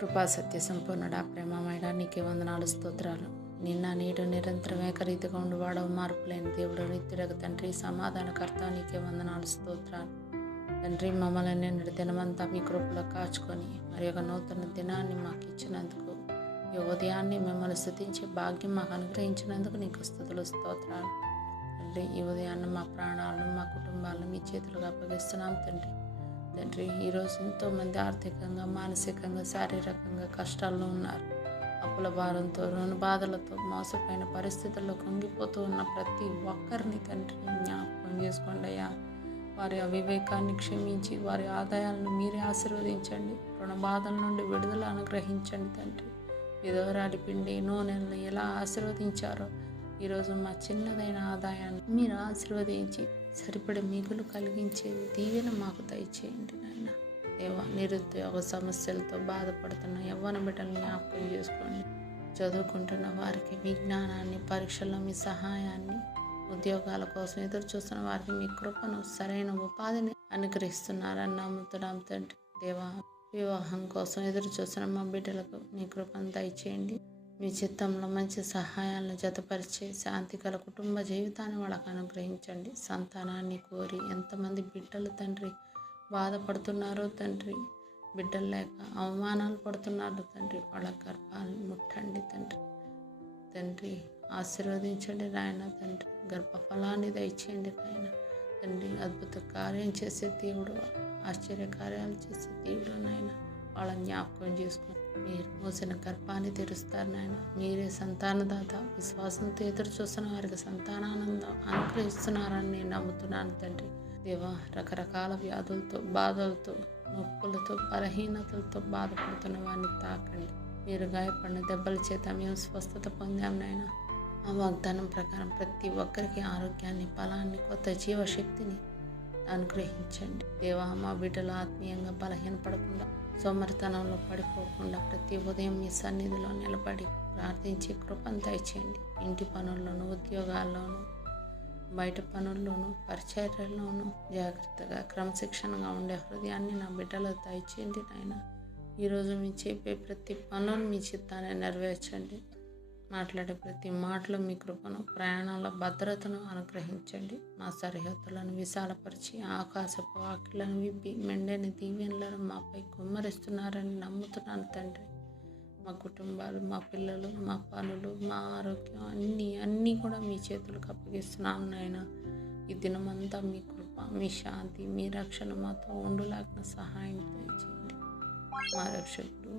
కృపా సత్య సంపూర్ణుడా, ప్రేమమయుడా, నీకే వందనాలు, స్తోత్రాలు. నిన్న నేడు నిరంతరం ఏకరీతిగా ఉండువాడవు, మార్పు లేని దేవుడు, నిత్యుడకు తండ్రి, సమాధానకర్త, నీకే వందనాలు, స్తోత్రాలు. తండ్రి, మమ్మల్ని నిన్నటి దినమంతా మీ కృపలో కాచుకొని మరి ఒక నూతన దినాన్ని మాకు ఇచ్చినందుకు, ఈ ఉదయాన్ని మిమ్మల్ని స్తుతించే భాగ్యం మాకు అనుగ్రహించినందుకు నీకు స్తుతులు, స్తోత్రాలు. తండ్రి, ఈ ఉదయాన్ని మా ప్రాణాలను మా కుటుంబాలను మీ చేతులకు అప్పగిస్తున్నాం తండ్రి. ఈరోజు ఎంతోమంది ఆర్థికంగా, మానసికంగా, శారీరకంగా కష్టాల్లో ఉన్నారు. అప్పుల భారంతో, రుణ బాధలతో, మోసపోయిన పరిస్థితుల్లో కుంగిపోతూ ఉన్న ప్రతి ఒక్కరిని తండ్రి జ్ఞాపకం చేసుకోండి అయ్యా. వారి అవివేకాన్ని క్షమించి వారి ఆదాయాలను మీరే ఆశీర్వదించండి. రుణ బాధల నుండి విడుదల అనుగ్రహించండి తండ్రి. విధవరాలి పిండి నూనెలను ఎలా ఆశీర్వదించారో ఈరోజు మా చిన్నదైన ఆదాయాన్ని మీరు ఆశీర్వదించి సరిపడే మిగులు కలిగించే దీవెన మాకు దయచేయండి నాయన. దేవా, నిరుద్యోగ సమస్యలతో బాధపడుతున్న యవ్వన బిడ్డలను జ్ఞాపకం చేసుకోండి. చదువుకుంటున్న వారికి మీ జ్ఞానాన్ని, పరీక్షల్లో మీ సహాయాన్ని, ఉద్యోగాల కోసం ఎదురు చూస్తున్న వారికి మీ కృపను, సరైన ఉపాధిని అనుగ్రహిస్తున్నారని నమ్ముతున్నాం తండ్రి. దేవా, వివాహం కోసం ఎదురు చూస్తున్న మా బిడ్డలకు మీ కృపను దయచేయండి. మీ చిత్తంలో మంచి సహాయాలను జతపరిచే శాంతిగల కుటుంబ జీవితాన్ని వాళ్ళకు అనుగ్రహించండి. సంతానాన్ని కోరి ఎంతమంది బిడ్డలు తండ్రి బాధపడుతున్నారో తండ్రి, బిడ్డలు లేక అవమానాలు పడుతున్నారు తండ్రి, వాళ్ళ గర్భాలను ముట్టండి తండ్రి ఆశీర్వదించండి నాయన. తండ్రి, గర్భఫలాన్ని దయచేయండి నాయన. తండ్రి, అద్భుత కార్యం చేసే దేవుడు, ఆశ్చర్య కార్యాలు చేసే దేవుడు నాయన. వాళ్ళ జ్ఞాపకం చేసుకుని మీరు మోసిన గర్భాన్ని తెరుస్తారు నాయన. మీరే సంతానదాత. విశ్వాసంతో ఎదురు చూస్తున్న వారికి సంతానానందం అనుగ్రహిస్తున్నారని నేను నమ్ముతున్నాను తండ్రి. దేవా, రకరకాల వ్యాధులతో, బాధలతో, నొప్పులతో, బలహీనతలతో బాధపడుతున్న వారిని తాకండి. మీరు గాయపడిన దెబ్బల చేత మేము స్వస్థత పొందాం నాయన. ఆ వాగ్దానం ప్రకారం ప్రతి ఒక్కరికి ఆరోగ్యాన్ని, బలాన్ని, కొత్త జీవశక్తిని అనుగ్రహించండి. దేవా, మా బిడ్డలు ఆత్మీయంగా బలహీనపడకుండా, సోమరితనంలో పడిపోకుండా ప్రతి ఉదయం మీ సన్నిధిలో నిలబడి ప్రార్థించి కృపను దయచేయండి. ఇంటి పనుల్లోనూ, ఉద్యోగాల్లోనూ, బయట పనుల్లోనూ, పరిచర్యల్లోనూ జాగ్రత్తగా, క్రమశిక్షణగా ఉండే హృదయాన్ని నా బిడ్డలు దయచేయండి నాయన. ఈరోజు మీ చెప్పే ప్రతి పనులు మీ చిత్తాన్ని నెరవేర్చండి. మాట్లాడే ప్రతి మాటలో మీ కృపను, ప్రయాణంలో భద్రతను అనుగ్రహించండి. మా సరిహద్దులను విశాలపరిచి ఆకాశపు వాకిళ్లను విప్పి మెండైన దీవెనలను మాపై కుమ్మరిస్తున్నారని నమ్ముతున్నాను తండ్రి. మా కుటుంబాలు, మా పిల్లలు, మా పనులు, మా ఆరోగ్యం అన్నీ కూడా మీ చేతులకు అప్పగిస్తున్నాను నాయన. ఈ దినమంతా మీ కృప, మీ శాంతి, మీ రక్షణ మాతో ఉండులాగిన సహాయం చేయండి. మా రక్షకుడు